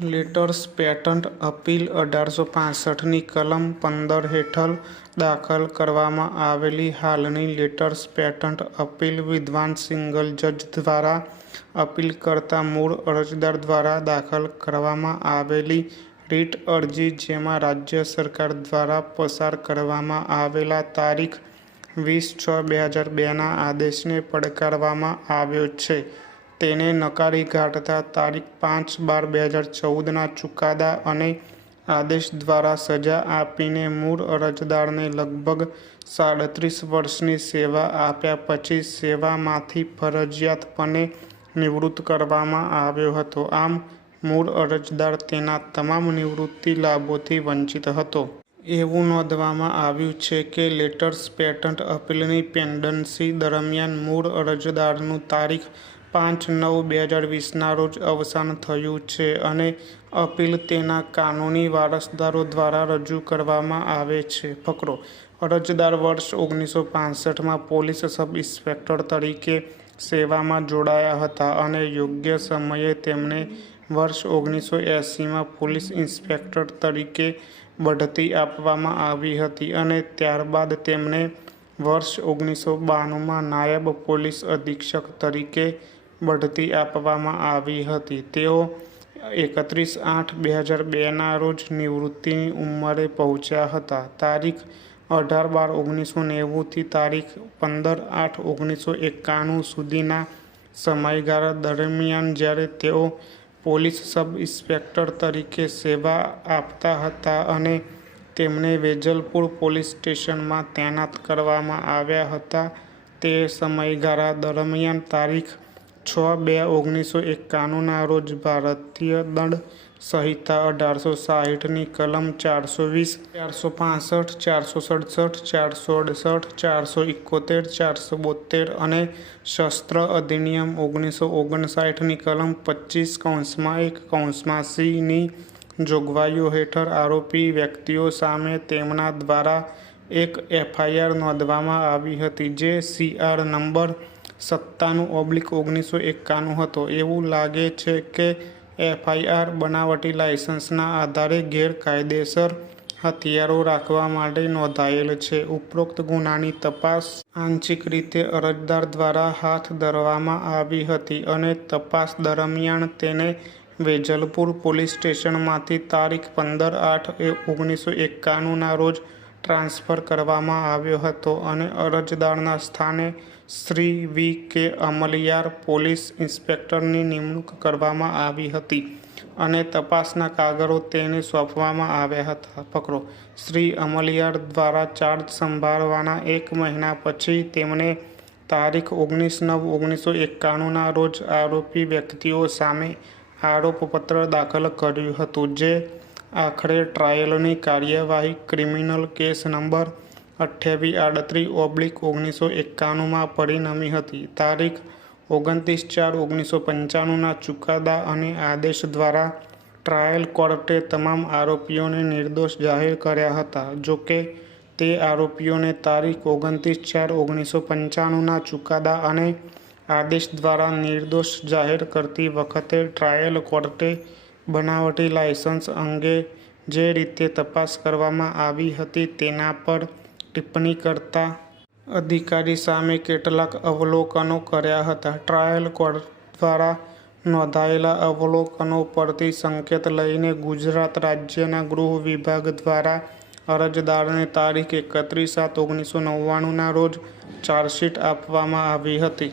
Letters patent appeal 1865ની કલમ 15 હેઠળ દાખલ કરવામાં આવેલી હાલની લેટર્સ પેટન્ટ અપીલ વિદ્વાન સિંગલ જજ દ્વારા અપીલ કરતા મૂળ અરજદાર દ્વારા દાખલ કરવામાં આવેલી રીટ અરજી જેમાં રાજ્ય સરકાર દ્વારા પસાર કરવામાં આવેલા તારીખ 20/6/2002ના આદેશને પડકારવામાં આવ્યો છે. તેને નકારી કાઢતા તારીખ 5/12/2014ના ચુકાદા અને આદેશ દ્વારા સજા આપીને મૂળ અરજદારને લગભગ 37 વર્ષની સેવા આપ્યા પછી સેવામાંથી ફરજિયાતપણે નિવૃત્ત કરવામાં આવ્યો હતો. આમ, મૂળ અરજદાર તેના તમામ નિવૃત્તિ લાભોથી વંચિત હતો. એવું નોંધવામાં આવ્યું છે કે લેટર્સ પેટન્ટ અપીલની પેન્ડન્સી દરમિયાન મૂળ અરજદારનું તારીખ 5/9/2020ના રોજ અવસાન થયું છે અને અપીલ તેના કાનૂની વારસદારો દ્વારા રજૂ કરવામાં આવે છે. ફકરો: અરજદાર વર્ષ 1965માં પોલીસ સબ ઇન્સ્પેક્ટર તરીકે સેવામાં જોડાયા હતા અને યોગ્ય સમયે તેમને વર્ષ 1980માં પોલીસ ઇન્સ્પેક્ટર તરીકે બઢતી આપવામાં આવી હતી અને ત્યારબાદ તેમને વર્ષ 1992માં નાયબ પોલીસ અધિક્ષક તરીકે બઢતી આપવામાં આવી હતી. તેઓ 31/8/2002ના રોજ નિવૃત્તિની ઉંમરે પહોંચ્યા હતા. તારીખ 18/12/1990 થી તારીખ 15/8/1991 સુધીના સમયગાળા દરમિયાન જ્યારે તેઓ પોલીસ સબ ઇન્સ્પેક્ટર તરીકે સેવા આપતા હતા અને તેમને વેજલપુર પોલીસ સ્ટેશનમાં તૈનાત કરવામાં આવ્યા હતા, તે સમયગાળા દરમિયાન તારીખ 6/2/1991ના રોજ ભારતીય દંડ સંહિતા 1860ની કલમ 420, 465, 467, 468, 471, 472 અને શસ્ત્ર અધિનિયમ 1959ની કલમ 25(1)(c)ની જોગવાઈઓ હેઠળ આરોપી વ્યક્તિઓ સામે તેમના દ્વારા એક એફઆઈઆર નોંધવામાં આવી હતી જે CR નંબર 97/1991 હતો. એવું લાગે છે કે એફઆઈઆર બનાવટી લાયસન્સના આધારે ગેરકાયદેસર હથિયારો રાખવા માટે નોંધાયેલ છે. ઉપરોક્ત ગુનાની તપાસ આંશિક રીતે અરજદાર દ્વારા હાથ ધરવામાં આવી હતી અને તપાસ દરમિયાન તેને વેજલપુર પોલીસ સ્ટેશનમાંથી તારીખ 15/8/1991ના રોજ ટ્રાન્સફર કરવામાં આવ્યો હતો અને અરજદારના સ્થાને શ્રી V.K. અમલિયાર પોલીસ ઇન્સ્પેક્ટરની નિમણૂક કરવામાં આવી હતી અને તપાસના કાગળો તેને સોંપવામાં આવ્યા હતા. ફકરો: શ્રી અમલિયાર દ્વારા ચાર્જ સંભાળવાના 1 મહિના પછી તેમણે તારીખ 19/9/1991ના રોજ આરોપી વ્યક્તિઓ સામે આરોપપત્ર દાખલ કર્યું હતું જે આખરે ટ્રાયલની કાર્યવાહી ક્રિમિનલ કેસ નંબર 2838/1991માં પરિણમી હતી. તારીખ 29/4/1995ના ચુકાદા અને આદેશ દ્વારા ટ્રાયલ કોર્ટે તમામ આરોપીઓને નિર્દોષ જાહેર કર્યા હતા. જોકે, તે આરોપીઓને તારીખ 29/4/1995ના ચુકાદા અને આદેશ દ્વારા નિર્દોષ જાહેર કરતી વખતે ટ્રાયલ કોર્ટે બનાવટી લાયસન્સ અંગે જે રીતે તપાસ કરવામાં આવી હતી તેના પર ટિપ્પણી કરતા અધિકારી સામે કેટલાક અવલોકનો કર્યા હતા. ટ્રાયલ કોર્ટ દ્વારા નોંધાયેલા અવલોકનો પરથી સંકેત લઈને ગુજરાત રાજ્યના ગૃહ વિભાગ દ્વારા અરજદારને તારીખ 31/7/1999ના રોજ ચાર્જશીટ આપવામાં આવી હતી.